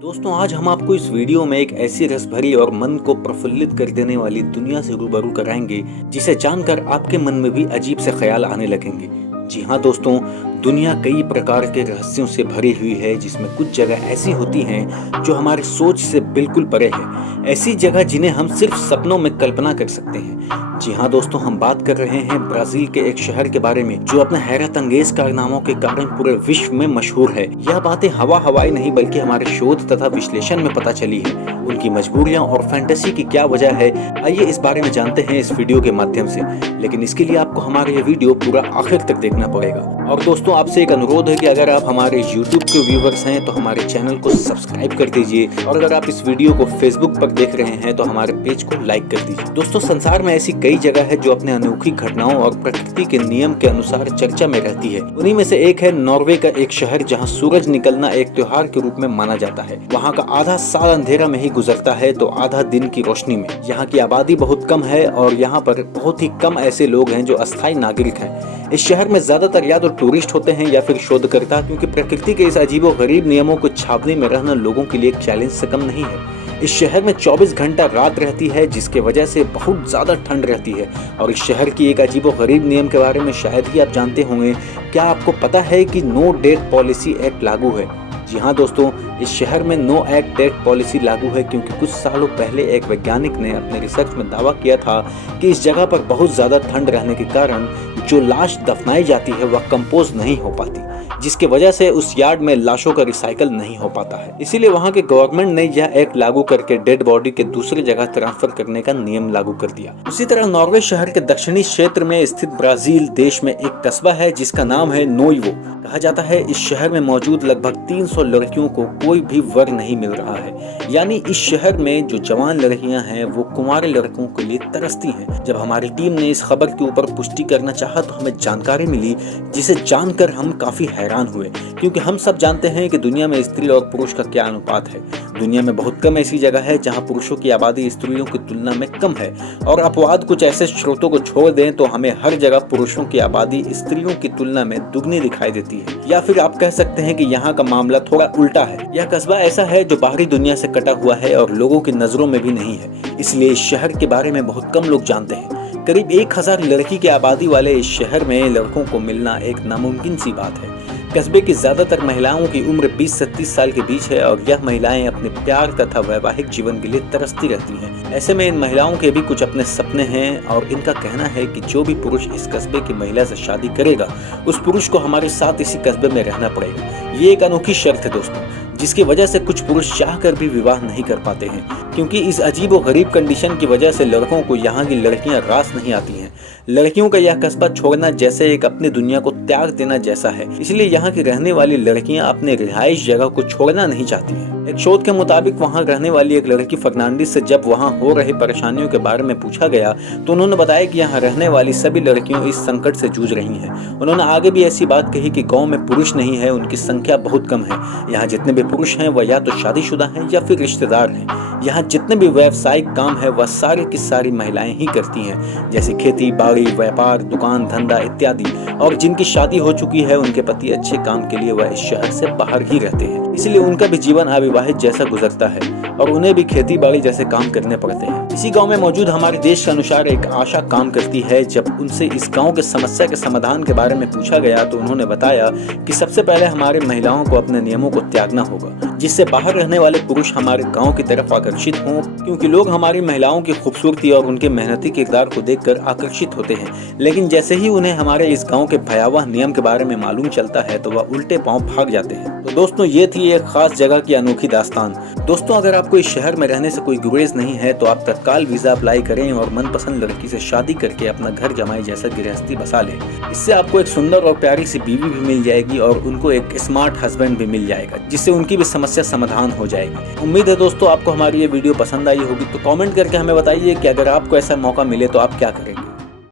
दोस्तों आज हम आपको इस वीडियो में एक ऐसी रस भरी और मन को प्रफुल्लित कर देने वाली दुनिया से रूबरू कराएंगे जिसे जानकर आपके मन में भी अजीब से ख्याल आने लगेंगे। जी हाँ दोस्तों, दुनिया कई प्रकार के रहस्यों से भरी हुई है जिसमें कुछ जगह ऐसी होती हैं जो हमारी सोच से बिल्कुल परे है। ऐसी जगह जिन्हें हम सिर्फ सपनों में कल्पना कर सकते हैं। जी हाँ दोस्तों, हम बात कर रहे हैं ब्राजील के एक शहर के बारे में जो अपने हैरत अंगेज कारनामों के कारण पूरे विश्व में मशहूर है। यह बातें हवाई नहीं बल्कि हमारे शोध तथा विश्लेषण में पता चली है। उनकी मजबूरियां और फैंटेसी की क्या वजह है, आइए इस बारे में जानते हैं इस वीडियो के माध्यम से। लेकिन इसके लिए आपको हमारा ये वीडियो पूरा आखिर तक देखना पड़ेगा। और दोस्तों आपसे एक अनुरोध है कि अगर आप हमारे YouTube के व्यूवर्स हैं तो हमारे चैनल को सब्सक्राइब कर दीजिए, और अगर आप इस वीडियो को Facebook पर देख रहे हैं तो हमारे पेज को लाइक कर दीजिए। दोस्तों संसार में ऐसी कई जगह है जो अपने अनोखी घटनाओं और प्रकृति के नियम के अनुसार चर्चा में रहती है। उन्हीं में से एक है नॉर्वे का एक शहर जहाँ सूरज निकलना एक त्योहार के रूप में माना जाता है। वहाँ का आधा साल अंधेरा में ही गुजरता है तो आधा दिन की रोशनी में। यहाँ की आबादी बहुत कम है और यहाँ पर बहुत ही कम ऐसे लोग हैं जो अस्थायी नागरिक हैं। इस शहर में ज्यादातर या तो टूरिस्ट होते हैं या फिर शोधकर्ता, क्योंकि प्रकृति के इस अजीबोगरीब नियमों को छावनी में रहना लोगों के लिए एक चैलेंज से कम नहीं है। इस शहर में 24 घंटा रात रहती है जिसके वजह से बहुत ज्यादा ठंड रहती है। और इस शहर की एक अजीबोगरीब नियम के बारे में शायद ही आप जानते होंगे। क्या आपको पता है कि नो डेथ पॉलिसी एक्ट लागू है? जी हाँ दोस्तों, इस शहर में नो एक्ट डेथ पॉलिसी लागू है क्योंकि कुछ सालों पहले एक वैज्ञानिक ने अपने रिसर्च में दावा किया था कि इस जगह पर बहुत ज्यादा ठंड रहने के कारण जो लाश दफनाई जाती है वह कंपोज नहीं हो पाती, जिसके वजह से उस यार्ड में लाशों का रिसाइकल नहीं हो पाता है। इसीलिए वहाँ के गवर्नमेंट ने यह एक्ट लागू करके डेड बॉडी के दूसरी जगह ट्रांसफर करने का नियम लागू कर दिया। उसी तरह नॉर्वे शहर के दक्षिणी क्षेत्र में स्थित ब्राजील देश में एक कस्बा है जिसका नाम है नोइवो। कहा जाता है इस शहर में मौजूद लगभग 300 लड़कियों को कोई भी वर नहीं मिल रहा है। यानी इस शहर में जो जवान लड़कियां हैं वो कुंवारे लड़कों के लिए तरसती हैं। जब हमारी टीम ने इस खबर के ऊपर पुष्टि करना चाहा तो हमें जानकारी मिली जिसे जानकर हम काफी हैरान हुए, क्योंकि हम सब जानते हैं कि दुनिया में स्त्री और पुरुष का क्या अनुपात है। दुनिया में बहुत कम ऐसी जगह है जहां पुरुषों की आबादी स्त्रियों की तुलना में कम है। और अपवाद कुछ ऐसे स्रोतों को छोड़ दें तो हमें हर जगह पुरुषों की आबादी स्त्रियों की तुलना में दुगनी दिखाई देती है। या फिर आप कह सकते हैं कि यहाँ का मामला थोड़ा उल्टा है। यह कस्बा ऐसा है जो बाहरी दुनिया से कटा हुआ है और लोगों की नजरों में भी नहीं है, इसलिए इस शहर के बारे में बहुत कम लोग जानते हैं। करीब 1000 लड़की की आबादी वाले इस शहर में लड़कों को मिलना एक नामुमकिन सी बात है। कस्बे की ज्यादातर महिलाओं की उम्र 20 से 30 साल के बीच है और यह महिलाएं अपने प्यार तथा वैवाहिक जीवन के लिए तरसती रहती हैं। ऐसे में इन महिलाओं के भी कुछ अपने सपने हैं और इनका कहना है कि जो भी पुरुष इस कस्बे की महिला से शादी करेगा उस पुरुष को हमारे साथ इसी कस्बे में रहना पड़ेगा। ये एक अनोखी शर्त है दोस्तों, जिसकी वजह से कुछ पुरुष चाहकर भी विवाह नहीं कर पाते हैं, क्योंकि इस अजीब और गरीब कंडीशन की वजह से लड़कों को यहाँ की लड़कियां रास नहीं आती हैं। लड़कियों का यह कस्बा छोड़ना जैसे एक अपनी दुनिया को त्याग देना जैसा है, इसलिए यहाँ की रहने वाली लड़कियां अपने रिहाइश जगह को छोड़ना नहीं चाहती हैं। एक शोध के मुताबिक वहाँ रहने वाली एक लड़की फर्नांडिस से जब वहाँ हो रही परेशानियों के बारे में पूछा गया तो उन्होंने बताया कि यहाँ रहने वाली सभी लड़कियों इस संकट से जूझ रही हैं। उन्होंने आगे भी ऐसी बात कही कि गाँव में पुरुष नहीं है, उनकी संख्या बहुत कम है। यहाँ जितने भी पुरुष हैं वह या तो शादीशुदा हैं या फिर रिश्तेदार हैं। यहाँ जितने भी व्यावसायिक काम है वह सारी की सारी महिलाएं ही करती हैं, जैसे खेती बाड़ी, व्यापार, दुकान धंधा इत्यादि। और जिनकी शादी हो चुकी है उनके पति अच्छे काम के लिए वह इस शहर से बाहर ही रहते हैं, इसलिए उनका भी जीवन अविवाहित जैसा गुजरता है और उन्हें भी खेती बाड़ी जैसे काम करने पड़ते हैं। इसी गांव में मौजूद हमारे देश के अनुसार एक आशा काम करती है। जब उनसे इस गांव के समस्या के समाधान के बारे में पूछा गया तो उन्होंने बताया कि सबसे पहले हमारे महिलाओं को अपने नियमों को त्यागना होगा, जिससे बाहर रहने वाले पुरुष हमारे गांव की तरफ आकर्षित हों, क्योंकि लोग हमारी महिलाओं की खूबसूरती और उनके मेहनती किरदार को देखकर आकर्षित होते हैं। लेकिन जैसे ही उन्हें हमारे इस गांव के भयावह नियम के बारे में मालूम चलता है तो वह उल्टे पांव भाग जाते हैं। तो दोस्तों ये थी एक खास जगह की अनोखी दास्तान। दोस्तों अगर आपको इस शहर में रहने से कोई गुरेज नहीं है तो आप तत्काल वीजा अप्लाई करें और मनपसंद लड़की से शादी करके अपना घर जमाई जैसा गृहस्थी बसा लें। इससे आपको एक सुंदर और प्यारी सी बीवी भी मिल जाएगी और उनको एक स्मार्ट हस्बैंड भी मिल जाएगा, जिससे उनकी भी समस्या समाधान हो जाएगी। उम्मीद है दोस्तों आपको हमारी ये वीडियो पसंद आई होगी, तो कमेंट करके हमें बताइए कि अगर आपको ऐसा मौका मिले तो आप क्या करें।